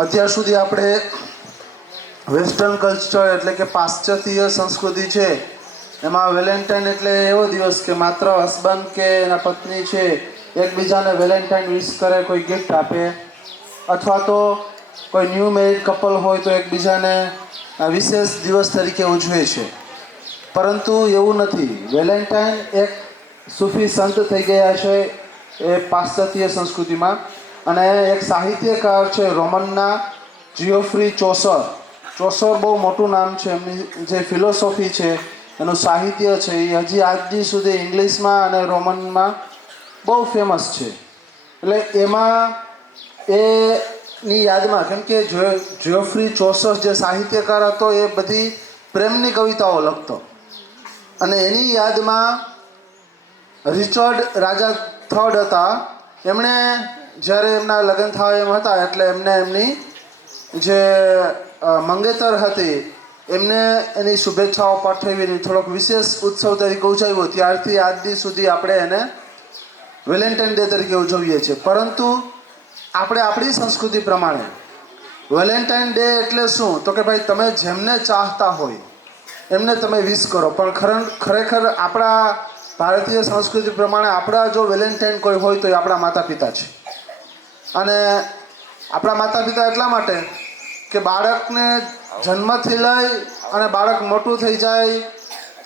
અત્યાર સુધી આપણે વેસ્ટર્ન કલ્ચર એટલે કે પાશ્ચાત્ય સંસ્કૃતિ છે એમાં વેલેન્ટાઇન એટલે એવો દિવસ કે માત્ર હસબન્ડ કે એના પત્ની છે એકબીજાને વેલેન્ટાઇન વિશ કરે, કોઈ ગિફ્ટ આપે, અથવા તો કોઈ ન્યૂ મેરિડ કપલ હોય તો એકબીજાને વિશેષ દિવસ તરીકે ઉજવે છે. પરંતુ એવું નથી. વેલેન્ટાઇન એક સૂફી સંત થઈ ગયા છે એ પાશ્ચાત્ય સંસ્કૃતિમાં, અને એક સાહિત્યકાર છે રોમનના જીઓફ્રી ચોસર. ચોસર બહુ મોટું નામ છે, એમની જે ફિલોસોફી છે એનું સાહિત્ય છે એ હજી આજ સુધી ઇંગ્લિશમાં અને રોમનમાં બહુ ફેમસ છે. એટલે એમાં એની યાદમાં, કેમ કે જીઓફ્રી ચોસર જે સાહિત્યકાર હતો એ બધી પ્રેમની કવિતાઓ લખતો, અને એની યાદમાં રિચર્ડ રાજા થર્ડ હતા, એમણે જ્યારે એમના લગ્ન થવા એમ હતા એટલે એમને એમની જે મંગેતર હતી એમને એની શુભેચ્છાઓ પાઠવીને થોડોક વિશેષ ઉત્સવ તરીકે ઉજવ્યો. ત્યારથી આજ દી સુધી આપણે એને વેલેન્ટાઇન ડે તરીકે ઉજવીએ છીએ. પરંતુ આપણે આપણી સંસ્કૃતિ પ્રમાણે વેલેન્ટાઇન ડે એટલે શું, તો કે ભાઈ તમે જેમને ચાહતા હોય એમને તમે વિશ કરો. પણ ખરેખર આપણા ભારતીય સંસ્કૃતિ પ્રમાણે આપણા જો વેલેન્ટાઇન કોઈ હોય તો એ આપણા માતા પિતા છે. અને આપણા માતા પિતા એટલા માટે કે બાળકને જન્મથી લઈ અને બાળક મોટું થઈ જાય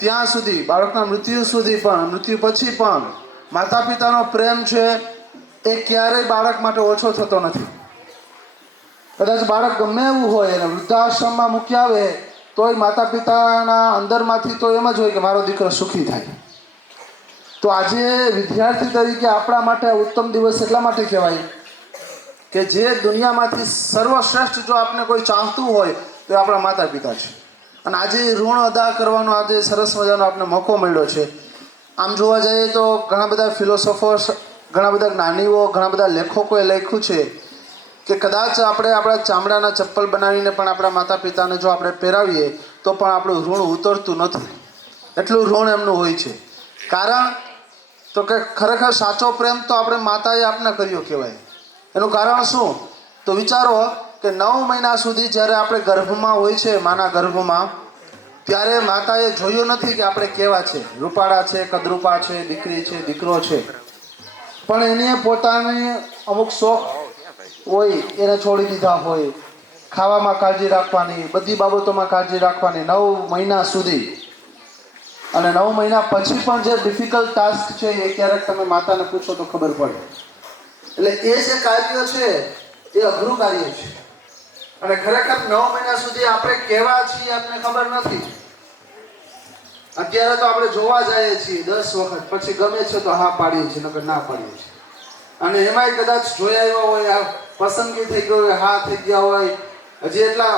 ત્યાં સુધી, બાળકના મૃત્યુ સુધી પણ, મૃત્યુ પછી પણ માતા પિતાનો પ્રેમ છે એ ક્યારેય બાળક માટે ઓછો થતો નથી. કદાચ બાળક ગમે એવું હોય અને વૃદ્ધાશ્રમમાં મૂકી આવે તોય માતા પિતાના અંદરમાંથી તો એમ જ હોય કે મારો દીકરો સુખી થાય. તો આજે વિદ્યાર્થી તરીકે આપણા માટે ઉત્તમ દિવસ એટલા માટે કહેવાય કે જે દુનિયામાંથી સર્વશ્રેષ્ઠ જો આપણે કોઈ ચાહતું હોય તો એ આપણા માતા પિતા છે. અને આજે ઋણ અદા કરવાનો આજે સરસ મજાનો આપણે મોકો મળ્યો છે. આમ જોવા જઈએ તો ઘણા બધા ફિલોસોફર્સ, ઘણા બધા જ્ઞાનીઓ, ઘણા બધા લેખકોએ લખ્યું છે કે કદાચ આપણે આપણા ચામડાના ચપ્પલ બનાવીને પણ આપણા માતા પિતાને જો આપણે પહેરાવીએ તો પણ આપણું ઋણ ઉતરતું નથી. એટલું ઋણ એમનું હોય છે. કારણ તો કે ખરેખર સાચો પ્રેમ તો આપણે માતાએ આપને કર્યો કહેવાય. એનું કારણ શું, તો વિચારો કે 9 મહિના સુધી જ્યારે આપણે ગર્ભમાં હોય છે, માના ગર્ભમાં, ત્યારે માતાએ જોયું નથી કે આપણે કેવા છે, રૂપાળા છે, કદરૂપા છે, દીકરી છે, દીકરો છે. પણ એને પોતાની અમુક શોખ હોય એને છોડી દીધા હોય. ખાવામાં કાળજી રાખવાની, બધી બાબતોમાં કાળજી રાખવાની 9 મહિના સુધી. અને 9 મહિના પછી પણ જે ડિફિકલ્ટ ટાસ્ક છે એ ક્યારેક તમે માતાને પૂછો તો ખબર પડે. એટલે એ જે કાર્ય છે એ અઘરું કાર્ય છે. અને ખરેખર 9 મહિના સુધી આપણે કેવા છીએ આપણને ખબર નથી. અત્યારે તો આપણે જોવા જઈએ છીએ 10 વખત, પછી ગમે છે તો હા પાડીએ છીએ, નકર ના પાડીએ છીએ. અને એમાંય કદાચ જોઈ આવ્યા હોય, પસંદગી થઈ ગઈ હોય, હા થઈ ગયા હોય, હજી એટલા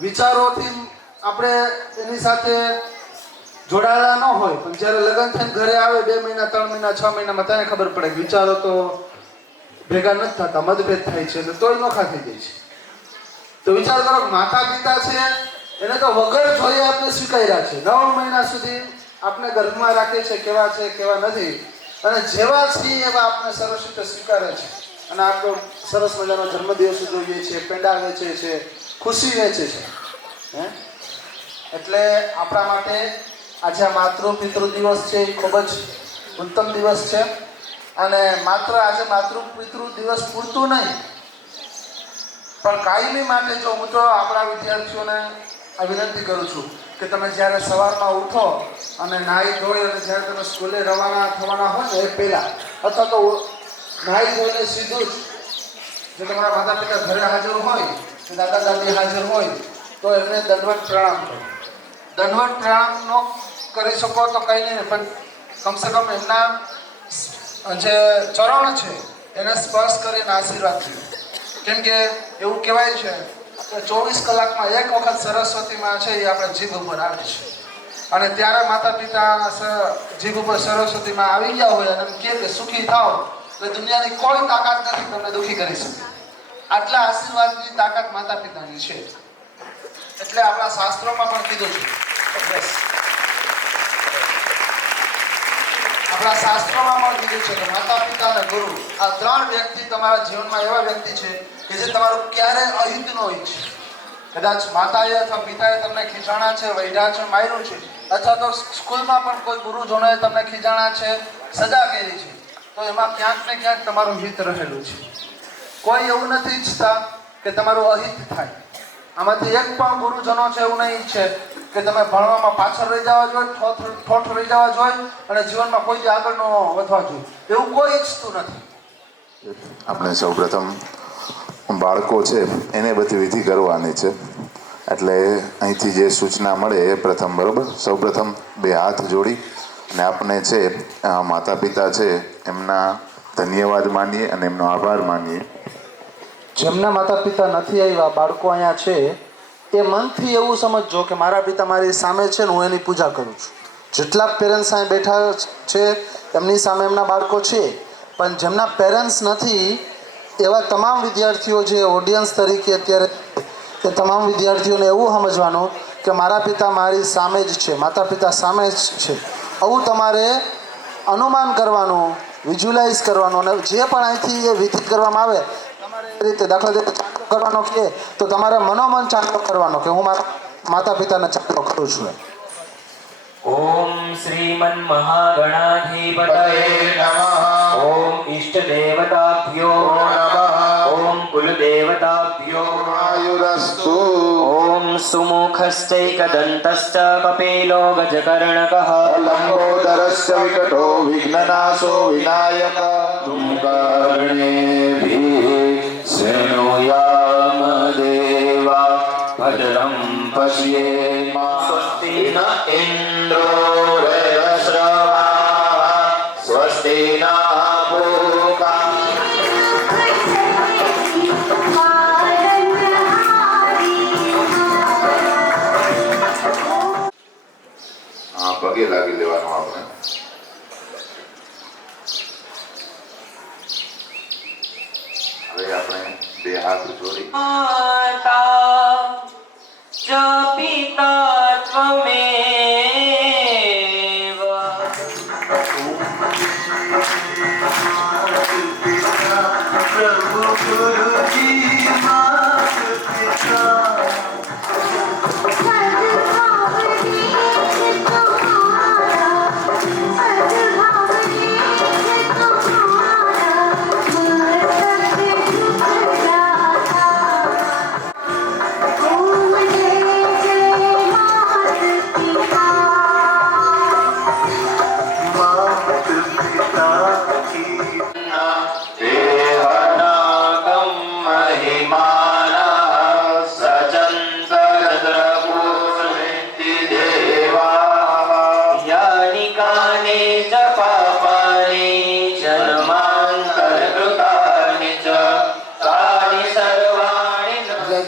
વિચારોથી આપણે એની સાથે જોડાયેલા ન હોય, પણ જ્યારે લગ્ન થઈને ઘરે આવે 2 મહિના, 3 મહિના, 6 મહિનામાં તને ખબર પડે કે વિચારો તો ભેગા નથી થતા, મતભેદ થાય છે, એટલે તોય નોખા થઈ જાય છે. તો વિચાર કરો, માતા પિતા છે એને તો વગર જોઈએ આપણે સ્વીકાર્યા છે. 9 મહિના સુધી આપણે ગર્ભમાં રાખે છે, કેવા છે કેવા નથી, અને જેવા છીએ એવા આપણે સરસ રીતે સ્વીકારે છે. અને આપણો સરસ મજાનો જન્મદિવસ ઉજવીએ છીએ, પેંડા વેચે છે, ખુશી વેચે છે. એટલે આપણા માટે આજે માતૃ પિતૃ દિવસ છે એ ખૂબ જ ઉત્તમ દિવસ છે. અને માત્ર આજે માતૃ પિતૃ દિવસ પૂરતું નહીં, પણ કાયમી માટે જો હું તો આપણા વિદ્યાર્થીઓને આ વિનંતી કરું છું કે તમે જ્યારે સવારમાં ઉઠો અને નાહી ધોઈ અને જ્યારે તમે સ્કૂલે રવાના થવાના હોય ને એ પહેલાં, અથવા તો નાહી ધોઈને સીધું જ જે તમારા માતા પિતા ઘરે હાજર હોય કે દાદા દાદી હાજર હોય તો એમને દંડવત પ્રણામ કરો. દંડવત પ્રણામ ન કરી શકો તો કંઈ નહીં, પણ કમસે કમ એમના જે ચરણ છે એને સ્પર્શ કરીને આશીર્વાદ દો. કેમ કે એવું કહેવાય છે કે 24 કલાકમાં એક વખત સરસ્વતી માં છે એ આપણે જીભ ઉપર આવે છે. અને ત્યારે માતા પિતા જીભ ઉપર સરસ્વતી માં આવી ગયા હોય અને કહે કે સુખી થાઓ, તો દુનિયાની કોઈ તાકાત નથી તમને દુઃખી કરી શકે. આટલા આશીર્વાદની તાકાત માતા પિતાની છે. એટલે આપણા શાસ્ત્રોમાં પણ કીધું છે, આપણા શાસ્ત્રોમાં પણ કીધું છે કે માતા પિતા અને ગુરુ આ 3 વ્યક્તિ તમારા જીવનમાં એવા વ્યક્તિ છે કે જે તમારું ક્યારે અહિત ન ઈચ્છે. કદાચ માતાએ અથવા પિતાએ તમને ખીજાણા છે, વૈઢા છે, માર્યું છે, અથવા તો સ્કૂલમાં પણ કોઈ ગુરુજનોએ તમને ખીજાણા છે, સજા કરી છે, તો એમાં ક્યાંક ને ક્યાંક તમારું હિત રહેલું છે. કોઈ એવું નથી ઈચ્છતા કે તમારું અહિત થાય. આમાંથી એક પણ ગુરુજનો છે એવું નહીં ઈચ્છે કે તમે ભણવામાં પાછળ રહી જવા જોઈએ, ઠોઠ રહી જવા જોઈએ અને જીવનમાં કોઈ આગળ ન વધવા જોઈએ. એવું કોઈ ઈચ્છતું નથી. આપણે સૌપ્રથમ બાળકો છે એને બધી વિધિ કરવાની છે. એટલે અહીંથી જે સૂચના મળે એ પ્રથમ, બરાબર, સૌપ્રથમ બે હાથ જોડી અને આપણે છે માતા પિતા છે એમના ધન્યવાદ માનીએ અને એમનો આભાર માનીએ. જેમના માતા પિતા નથી આવ્યા, બાળકો અહીંયા છે, એ મનથી એવું સમજજો કે મારા પિતા મારી સામે છે ને હું એની પૂજા કરું છું. જેટલા પેરેન્ટ્સ અહીં બેઠા છે એમની સામે એમના બાળકો છે, પણ જેમના પેરેન્ટ્સ નથી એવા તમામ વિદ્યાર્થીઓ જે ઓડિયન્સ તરીકે અત્યારે, એ તમામ વિદ્યાર્થીઓને એવું સમજવાનું કે મારા પિતા મારી સામે જ છે, માતા પિતા સામે જ છે, આવું તમારે અનુમાન કરવાનું, વિઝ્યુલાઇઝ કરવાનું. અને જે પણ અહીંથી એ વિધિ કરવામાં આવે તમારે એ રીતે, દાખલા તરીકે ચાંદલો કરવાનો કહે તો તમારે મનોમન ચાંદલો કરવાનો કે હું મારા માતા પિતાને ચાંદલો કરું છું. ओम श्रीमन् महागणाधिपतये नमः। ओम इष्ट देवताभ्यो नमः। ओम कुल देवताभ्यो आयुरस्तु। ओम सुमुखश्चैकदन्तश्च कपिलो गजकर्णकः लंबोदरस्य विकटो विघ्ननाशो विनायक तुंकर्णेभिः शृणुयाम देवा भद्रं पश्येम स्वस्ति न इन्द्रो वृहस्रवाः स्वस्ति नः पूषा. હા, પગે લાગી લેવાનું આપણે. હવે આપણે બે હાથ જોડી माता च पिता त्वमेव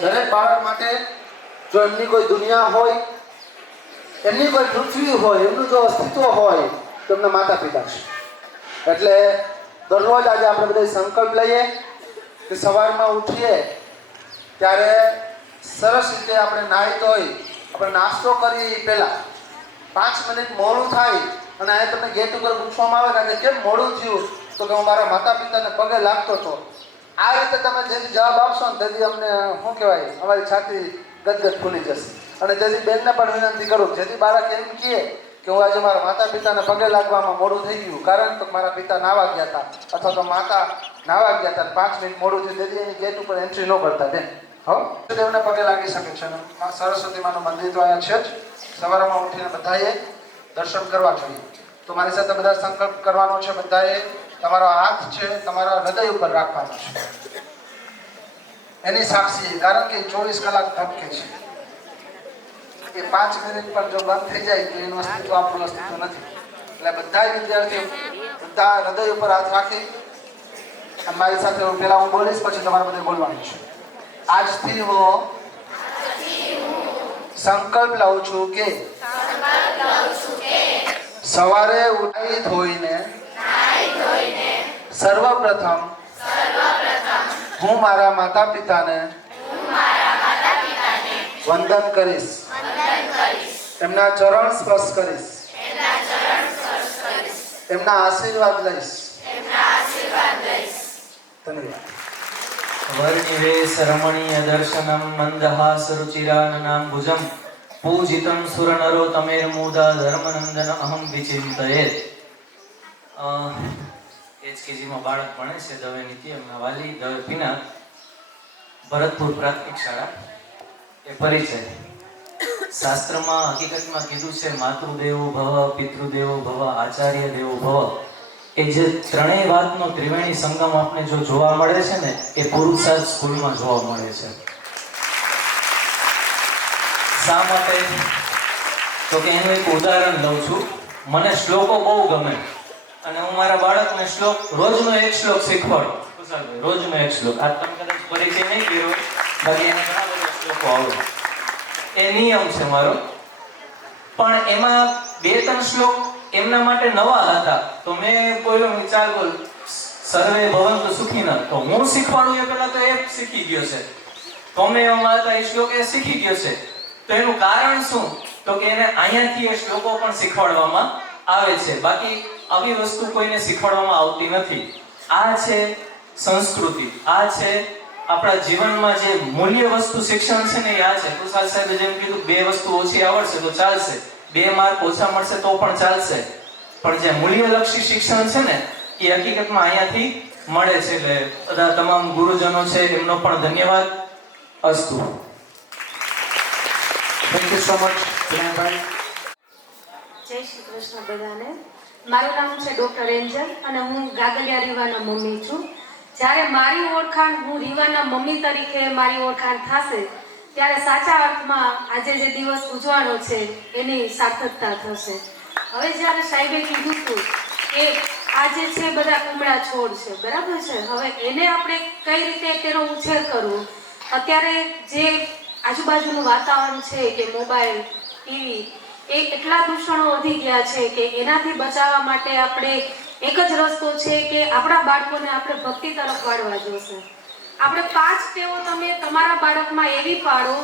દરેક બાળક માટે જો એમની કોઈ દુનિયા હોય, એમની કોઈ પૃથ્વી હોય, એમનું જો અસ્તિત્વ હોય તો એમના માતા પિતા છે. એટલે દરરોજ આજે આપણે બધા સંકલ્પ લઈએ કે સવારમાં ઉઠીએ ત્યારે સરસ રીતે આપણે નાહી ધોઈ આપણે નાસ્તો કરીએ એ પહેલાં 5 મિનિટ મોડું થાય અને આ તમને ગેટ ઉપર પૂછવામાં આવે કે આજે કેમ મોડું થયું, તો કે હું મારા માતા પિતાને પગે લાગતો હતો. આ રીતે તમે જેથી જવાબ આપશો ને તેથી અમને શું કહેવાય, અમારી છાતી ગદગદ ફૂલી જશે. અને તેથી બેનને પણ વિનંતી કરું, જેથી બાળક એમ કહે કે હું આજે મારા માતા પિતાને પગે લાગવામાં મોડું થઈ ગયું, કારણ તો મારા પિતા નાવા ગયા હતા અથવા તો માતા નાવા ગયા હતા, 5 મિનિટ મોડું થયું, તેથી એની ગેટ ઉપર એન્ટ્રી ન કરતા બેન. દેવને પગે લાગી શકે છે. અને સરસ્વતી માનું મંદિર તો અહીંયા છે જ. સવારમાં ઉઠીને બધાએ દર્શન કરવા જોઈએ. તો મારી સાથે બધા સંકલ્પ કરવાનો છે. બધાએ તમારો હાથ છે તમારા હૃદય ઉપર રાખવાનો છે, એની સાક્ષી, કારણ કે 24 કલાક ધબકે છે. એ 5 મિનિટ પર જો બંધ થઈ જાય તો એનું અસ્તિત્વ આપણું અસ્તિત્વ નથી. એટલે બધા વિદ્યાર્થીઓ બધા હૃદય ઉપર હાથ રાખી મારી સાથે પહેલા હું બોલીશ, પછી તમારે બધે બોલવાનું છે. આજથી હું સંકલ્પ લઉં છું કે સવારે ઉઠી ધોઈને સર્વપ્રથમ હું મારા માતા પિતાને વંદન કરીશ, એમના ચરણ સ્પર્શ કરીશ, એમના આશીર્વાદ લઈશ. ધન્યવાદ. વર્ણિવેશરમણીય દર્શનમ મંદહાસરુચિરાનનામ ભુજમ પૂજિતમ સુરનરોતમેર્મુદા ધર્મનંદન અહમ વિચિંતયેત. એચકેજીમાં બાળક ભણે છે દવે નીતિ એમના વાલી દવે પિનાક, ભરતપુર પ્રાથમિક શાળા. એ પરિચય. શાસ્ત્રમાં હકીકતમાં કીધું છે માતૃદેવો ભવ, પિતૃદેવો ભવ, આચાર્ય દેવો ભવ. એ જે ત્રણેય વાતનો ત્રિવેણી સંગમ આપણે જો જોવા મળે છે ને એ પુરુષાર્થ સ્કૂલમાં જોવા મળે છે. શા માટે? તો કે એનું એક ઉદાહરણ લઉં છું. મને શ્લોકો બહુ ગમે અને હું મારા બાળકને રોજનો એક શ્લોક શીખવાડું. કુશાલભાઈ, રોજનો એક શ્લોક. આ તમે કદાચ પરિચય નહીં કર્યો, બાકી એના ઘણા બધા શ્લોકો આવડે. એ નિયમ છે મારો. પણ એમાં 2-3 શ્લોક એમના માટે નવા હતા, તો મેં બોલ્યો ચાલ બોલ સર્વે ભવંતુ સુખીના. તો હું શીખવાડું એ પહેલા તો એ શીખી ગયો છે, તો મેં એમાં હતા એ શ્લોક એ શીખી ગયો છે. તો એનું કારણ શું? તો કે એને અહીંયાથી એ શ્લોકો પણ શીખવાડવામાં આવે છે. બાકી આવી વસ્તુ કોઈને શીખવાડવામાં આવતી નથી. આ છે સંસ્કૃતિ, આ છે આપણા જીવનમાં જે મૂલ્ય વસ્તુ શિક્ષણ છે ને એ આ છે. કુશાલ સાહેબે જેમ કીધું 2 વસ્તુ ઓછી આવડશે તો ચાલશે, 2 માર્ક ઓછા મળશે તો પણ ચાલશે, પણ જે મૂલ્યલક્ષી શિક્ષણ છે ને એ હકીકતમાં અહીંયાથી મળે છે. એટલે બધા તમામ ગુરુજનો છે એમનો પણ ધન્યવાદ. અસ્તુ. થેન્ક યુ સો મચ પ્રિયાંકભાઈ. જય શ્રી કૃષ્ણ બધાને. મારું નામ છે ડૉક્ટર એન્જલ અને હું ગાગલિયા રીવાના મમ્મી છું. જ્યારે મારી ઓળખાણ, હું રીવાના મમ્મી તરીકે મારી ઓળખાણ થશે ત્યારે સાચા અર્થમાં આજે જે દિવસ ઉજવાનો છે એની સાર્થકતા થશે. હવે જ્યારે સાહેબે કીધું હતું કે આ જે છે બધા કુમળા છોડ છે, બરાબર છે, હવે એને આપણે કઈ રીતે તેનો ઉછેર કરવો. અત્યારે જે આજુબાજુનું વાતાવરણ છે કે મોબાઈલ, ટીવી, એ એટલા દૂષણો વધી ગયા છે કે એનાથી બચાવવા માટે આપણે એક જ રસ્તો છે કે આપણા બાળકોને આપણે ભક્તિ તરફ વાળવા જોશે. આપણે 5 ટેવો તમે તમારા બાળકમાં એવી પાડો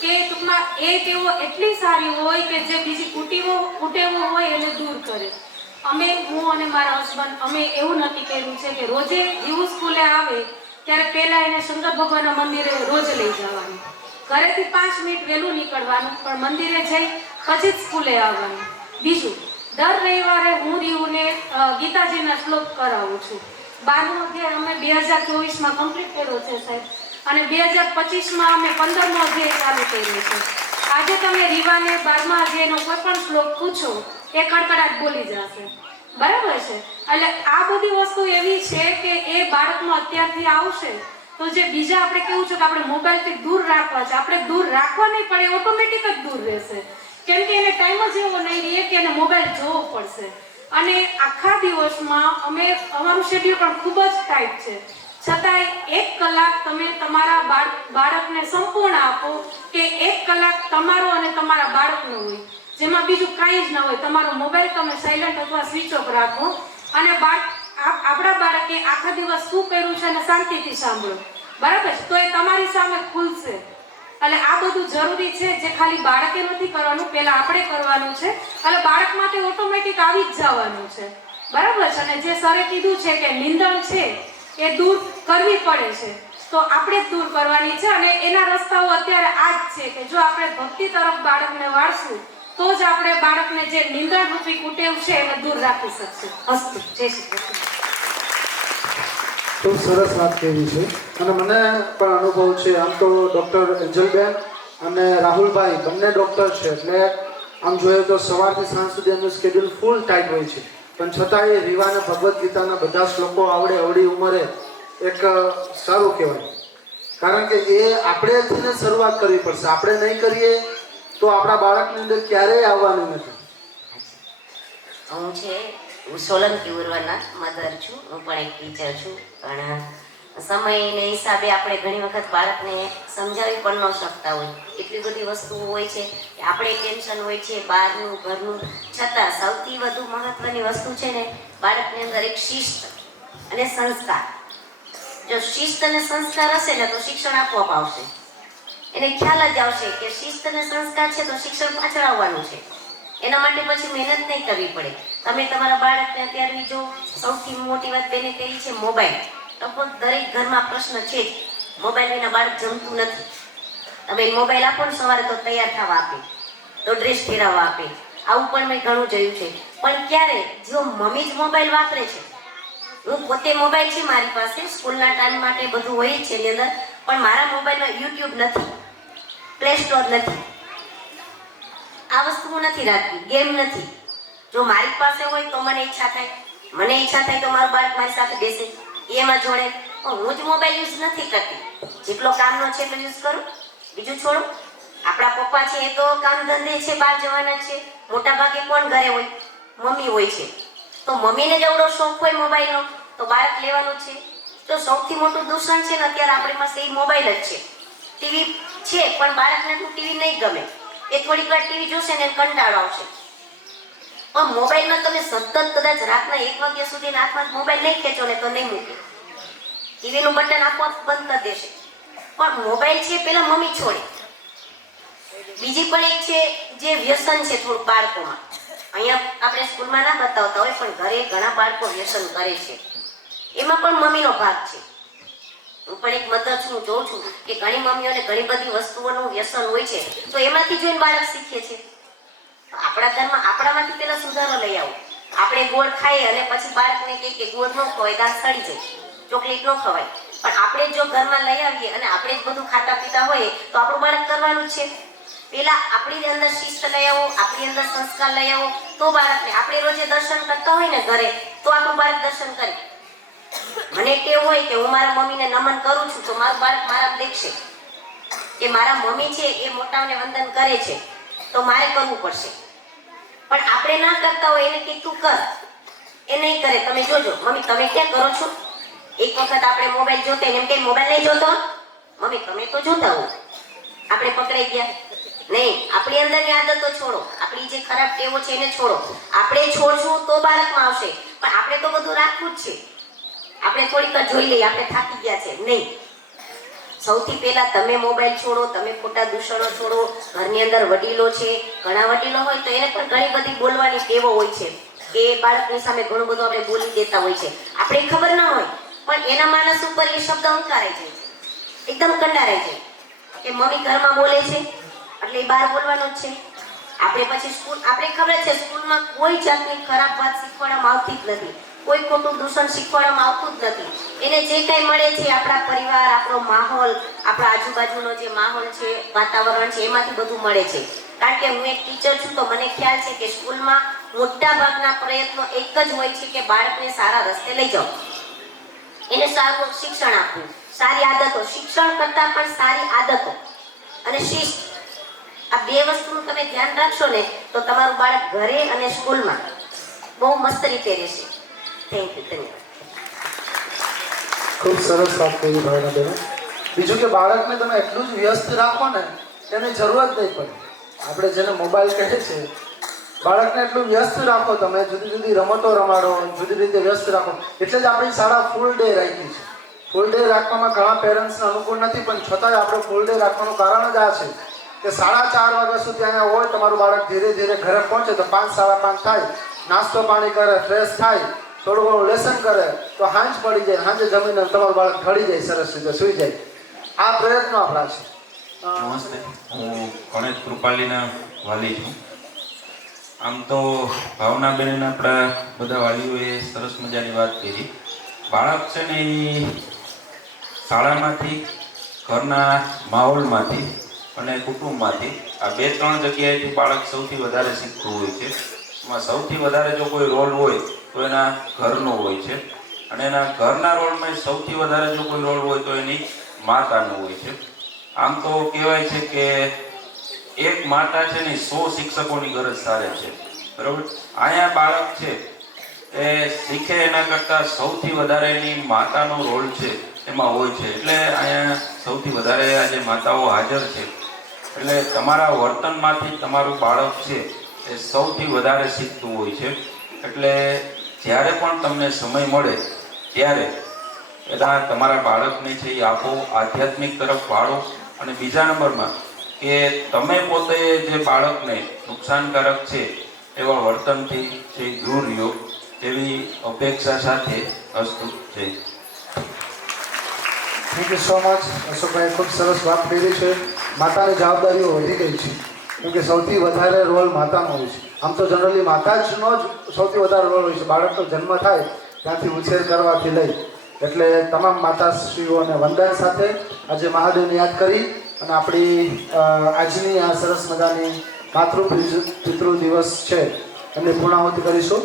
કે ટૂંકમાં એ ટેવો એટલી સારી હોય કે જે બીજી કુટેવો હોય એને દૂર કરે. હું અને મારા હસબન્ડ અમે એવું નક્કી કર્યું છે કે રોજે જીવું સ્કૂલે આવે ત્યારે પહેલા એને શંકર ભગવાનના મંદિરે રોજ લઈ જવાનું. ઘરેથી 5 મિનિટ વહેલું નીકળવાનું, પણ મંદિરે જઈ પછી જ સ્કૂલે આવવાનું. બીજું, દર રવિવારે હું રીવુને ગીતાજીના શ્લોક કરાવું છું. 12મો અધ્યાય અમે 2024માં કમ્પ્લીટ કર્યો છે સાહેબ, અને 2025માં અમે 15મો અધ્યાય ચાલુ કર્યો છે. આજે તમે રીવાને 12મા અધ્યાયનો કોઈ પણ શ્લોક પૂછો એ કડકડાટ બોલી જશે, બરાબર છે. એટલે આ બધી વસ્તુ એવી છે કે એ બાળકમાં અત્યારથી આવશે તો જે બીજા આપણે કેવું છે કે આપણે મોબાઈલથી દૂર રાખવા છે, આપણે દૂર રાખવા નહીં પડે, ઓટોમેટિક જ દૂર રહેશે. કેમ કે એને ટાઈમ જ એવો નહીં રહે કે એને મોબાઈલ જોવો પડશે. અને આખા દિવસમાં અમારું શેડ્યુલ પણ ખૂબ જ ટાઈટ છે, છતાંય 1 કલાક તમે તમારા બાળકને સંપૂર્ણ આપો કે 1 કલાક તમારો અને તમારા બાળકનો હોય, જેમાં બીજું કાંઈ જ ન હોય. તમારો મોબાઈલ તમે સાયલન્ટ અથવા સ્વિચ ઓફ રાખો અને આપણા બાળકે આખા દિવસ શું કર્યું છે અને શાંતિથી સાંભળો, બરાબર છે, તો એ તમારી સામે ખુલશે. એટલે આ બધું જરૂરી છે, જે ખાલી બાળકે નથી કરવાનું, પહેલા આપણે કરવાનું છે. એટલે બાળકમાં તે ઓટોમેટિક આવી જ જવાનું છે, બરાબર છે. અને જે સરે કીધું છે કે નિંદણ છે એ દૂર કરવી પડે છે, તો આપણે જ દૂર કરવાની છે. અને એના રસ્તાઓ અત્યારે આ જ છે કે જો આપણે ભક્તિ તરફ બાળકને વાળશું તો જ આપણે બાળકને જે નિંદણ રૂપી કુટેવ છે એને દૂર રાખી શકશું. અસ્તુ. જય શ્રી કૃષ્ણ. ખૂબ સરસ વાત કરી છે અને મને પણ અનુભવ છે. આમ તો ડૉક્ટર એન્જલબેન અને રાહુલભાઈ બંને ડૉક્ટર છે, એટલે આમ જોઈએ તો સવારથી સાંજ સુધી એમનું શેડ્યુલ ફૂલ ટાઈટ હોય છે, પણ છતાંય રીવાને ભગવદ્ ગીતાના બધા શ્લોકો આવડે અવળી ઉંમરે એક સારું કહેવાય. કારણ કે એ આપણેથી શરૂઆત કરવી પડશે. આપણે નહીં કરીએ તો આપણા બાળકની અંદર ક્યારેય આવવાનું નથી. હું સોલંકી ઉર્વરના મધર છું, હું પણ એક ટીચર છું. પણ સમયને હિસાબે આપણે ઘણી વખત બાળકને સમજાવી પણ ન શકતા હોય. એટલી બધી વસ્તુઓ હોય છે કે આપણે ટેન્શન હોય છે બહારનું ઘરનું, છતાં સૌથી વધુ મહત્વની વસ્તુ છે ને બાળકની અંદર એક શિસ્ત અને સંસ્કાર. જો શિસ્ત અને સંસ્કાર હશે ને તો શિક્ષણ આપોઆપ આવશે. એને ખ્યાલ જ આવશે કે શિસ્ત અને સંસ્કાર છે તો શિક્ષણ પાછળ આવવાનું છે. એના માટે પછી મહેનત નહીં કરવી પડે. તમે તમારા બાળકને અત્યારે જો સૌથી મોટી વાત બેને કહી છે મોબાઈલ. લગભગ દરેક ઘરમાં પ્રશ્ન છે જ મોબાઈલ વિના બાળક જમતું નથી. તમે મોબાઈલ આપો ને સવારે તો તૈયાર થવા આપે, તો ડ્રેસ પહેરાવવા આપે. આવું પણ મેં ઘણું જોયું છે. પણ ક્યારે જો મમ્મી જ મોબાઈલ વાપરે છે, હું પોતે મોબાઈલ છે મારી પાસે, સ્કૂલના ટાઈમ માટે બધું હોય જ છે એની અંદર, પણ મારા મોબાઈલમાં યુટ્યુબ નથી, પ્લે સ્ટોર નથી, આ વસ્તુ હું નથી રાખતી, ગેમ નથી. જો મારી પાસે હોય તો મને ઈચ્છા થાય તો મારું બાળક મારી સાથે બેસે, એમાં જોડે. પણ હું જ મોબાઈલ યુઝ નથી કરતી. જેટલો કામનો છે એટલો યુઝ કરું, બીજું છોડો. આપણા પપ્પા છે એ તો કામ ધંધે છે, બહાર જવાના છે. મોટા ભાગે કોણ ઘરે હોય? મમ્મી હોય છે. તો મમ્મીને જેવડો શોખ હોય મોબાઈલનો તો બાળક લેવાનું છે. તો સૌથી મોટું દૂષણ છે ને અત્યારે આપણી પાસે એ મોબાઈલ જ છે. ટીવી છે પણ બાળકને તો ટીવી નહીં ગમે, એ થોડીક વાર ટીવી જોશે ને કંટાળો આવશે. પણ મોબાઈલમાં તમે સતત કદાચ રાતના 1 વાગ્યા સુધી હાથમાં મોબાઈલ નહીં ખેંચો ને તો નહીં મૂકે, ટીવીનું બટન આપોઆપ બંધ કરી દેશે. પણ મોબાઈલ છે પેલા મમ્મી છોડે. બીજી પણ એક છે જે વ્યસન છે થોડું બાળકોમાં. અહીંયા આપણે સ્કૂલમાં ના બતાવતા હોય પણ ઘરે ઘણા બાળકો વ્યસન કરે છે, એમાં પણ મમ્મીનો ભાગ છે. હું પણ એક મધર છું, હું જોઉં છું કે ઘણી મમ્મીઓને ઘણી બધી વસ્તુઓનું વ્યસન હોય છે, તો એમાંથી જોઈને બાળક શીખે છે. આપણા ઘરમાં આપણામાંથી પેલા સુધારો લઈ આવો. આપણે ગોળ ખાઈએ અને પછી બાળકને કહે કે ગોળ ન ખવાય, દાંત સડી જાય, ચોકલેટ ન ખવાય. પણ આપણે જો ઘરમાં લઈ આવીએ અને આપણે જ બધું ખાતા પીતા હોઈએ તો આપણું બાળક કરવાનું જ છે. પેલા આપણી અંદર શિસ્ત લઈ આવો, આપણી અંદર સંસ્કાર લઈ આવો, તો બાળકને આપણે રોજે દર્શન કરતા હોય ને ઘરે, તો આપણું બાળક દર્શન કરે. મને ટેવ હોય કે હું મારા મમ્મીને નમન કરું છું તો મારું બાળક મારા દેખશે કે મારા મમ્મી છે એ મોટાઓને વંદન કરે છે, તો મારે કરવું પડશે. પણ આપણે ના કરતા હોય એને કે તું કર, એ નહીં કરે. તમે જોજો મમ્મી તમે ક્યાં કરો છો? એક વખત આપણે મોબાઈલ જોતે એમ કે મોબાઈલ નહીં જોતો, મમ્મી તમે તો જોતા હો. આપણે પકડાઈ ગયા નહીં. આપણી અંદરની આદતો છોડો, આપણી જે ખરાબ ટેવો છે એને છોડો. આપણે છોડશું તો બાળકમાં આવશે. પણ આપણે તો બધું રાખવું જ છે. આપણે થોડીક જોઈ લઈએ આપણે થાકી ગયા છે નહીં. સૌથી પહેલા તમે મોબાઈલ છોડો, તમે ખોટા દૂષણો છોડો. ઘરની અંદર વડીલો છે, ઘણા વડીલો હોય તો એને પણ ઘણી બધી બોલવાની ટેવો હોય છે કે બાળકની સામે ઘણું બધું આપણે બોલી દેતા હોય છે. આપણે ખબર ના હોય પણ એના માનસ ઉપર એ શબ્દ અંકારાઈ જાય છે, એકદમ કંડારાઈ જાય કે મમ્મી ઘરમાં બોલે છે એટલે એ બહાર બોલવાનું જ છે. આપણે પછી સ્કૂલ, આપણે ખબર છે સ્કૂલમાં કોઈ જાતની ખરાબ વાત શીખવાડવામાં આવતી જ નથી, કોઈ ખોટું દૂષણ શીખવાડવામાં આવતું જ નથી. એને જે કંઈ મળે છે આપણા પરિવાર, આપણો માહોલ, આપણા આજુબાજુનો જે માહોલ છે, વાતાવરણ છે, એમાંથી બધું મળે છે. કારણ કે હું એક ટીચર છું તો મને ખ્યાલ છે કે સ્કૂલમાં મોટા ભાગના પ્રયત્નો એક જ હોય છે કે બાળકને સારા રસ્તે લઈ જાઓ, એને સારું શિક્ષણ આપવું, સારી આદતો. શિક્ષણ કરતાં પણ સારી આદતો અને શિસ્ત, આ બે વસ્તુનું તમે ધ્યાન રાખશો ને તો તમારું બાળક ઘરે અને સ્કૂલમાં બહુ મસ્ત રીતે રહેશે. Thank you. ધન્યવાદ. ખૂબ સરસ વાત કરી ભાઈના બેનો. બીજું કે બાળકને તમે એટલું જ વ્યસ્ત રાખો ને એની જરૂરત નહીં પડે. આપણે જેને મોબાઈલ કહે છે, બાળકને એટલું વ્યસ્ત રાખો તમે, જુદી જુદી રમતો રમાડો, જુદી રીતે વ્યસ્ત રાખો. એટલે જ આપણી શાળા ફૂલ ડે રાખી છે. ફૂલ ડે રાખવામાં ઘણા પેરેન્ટ્સને અનુકૂળ નથી, પણ છતાંય આપણે ફૂલ ડે રાખવાનું કારણ જ આ છે કે 4:30 વાગ્યા સુધી અહીંયા હોય, તમારું બાળક ધીરે ધીરે ઘરે પહોંચે તો 5, 5:30 થાય, નાસ્તો પાણી કરે, ફ્રેશ થાય, થોડું ઘણું લેસન કરે તો હાંજ પડી જાય. હાંજે જમીને તમારું બાળક ઢળી જાય, સરસ રીતે સૂઈ જાય. આ પ્રયત્નો આપણા છે. નમસ્તે, હું ગણેશ કૃપાલીના વાલી છું. આમ તો ભાવનાબેન આપણા બધા વાલીઓએ સરસ મજાની વાત કરી. બાળક છે ને એ શાળામાંથી, ઘરના માહોલમાંથી અને કુટુંબમાંથી, આ 2-3 જગ્યાએથી બાળક સૌથી વધારે શીખતું હોય છે. એમાં સૌથી વધારે જો કોઈ રોલ હોય તો એના ઘરનો હોય છે, અને એના ઘરના રોલમાં સૌથી વધારે જો કોઈ રોલ હોય તો એની માતાનો હોય છે. આમ તો કહેવાય છે કે એક માતા છે ને 100 શિક્ષકોની ગરજ સારે છે, બરાબર. અહીંયા બાળક છે એ શીખે એના કરતાં સૌથી વધારે એની માતાનો રોલ છે એમાં હોય છે. એટલે અહીંયા સૌથી વધારે આ જે માતાઓ હાજર છે, એટલે તમારા વર્તનમાંથી તમારું બાળક છે એ સૌથી વધારે શીખતું હોય છે. એટલે જ્યારે પણ તમને સમય મળે ત્યારે એના તમારા બાળકને છે એ આપો, આધ્યાત્મિક તરફ વાળો. અને બીજા નંબરમાં કે તમે પોતે જે બાળકને નુકસાનકારક છે એવા વર્તનથી જે દૂર રહ્યો એવી અપેક્ષા સાથે અસ્તુ છે. Thank you so much. અશોકભાઈ ખૂબ સરસ વાત કરી છે. માતાની જવાબદારીઓ વધી ગઈ છે, કેમ કે સૌથી વધારે રોલ માતાનો હોય છે. આમ તો જનરલી માતા જનો જ સૌથી વધારે રોલ હોય છે. બાળકનો જન્મ થાય ત્યાંથી ઉછેર કરવાથી લઈ, એટલે તમામ માતાશ્રીઓને વંદન સાથે આજે મહાદેવને યાદ કરી અને આપણી આજની આ સરસ મજાની પિતૃ દિવસ છે એમની પૂર્ણાહુતિ કરીશું.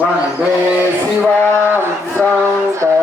વંદે શિવામ શંકર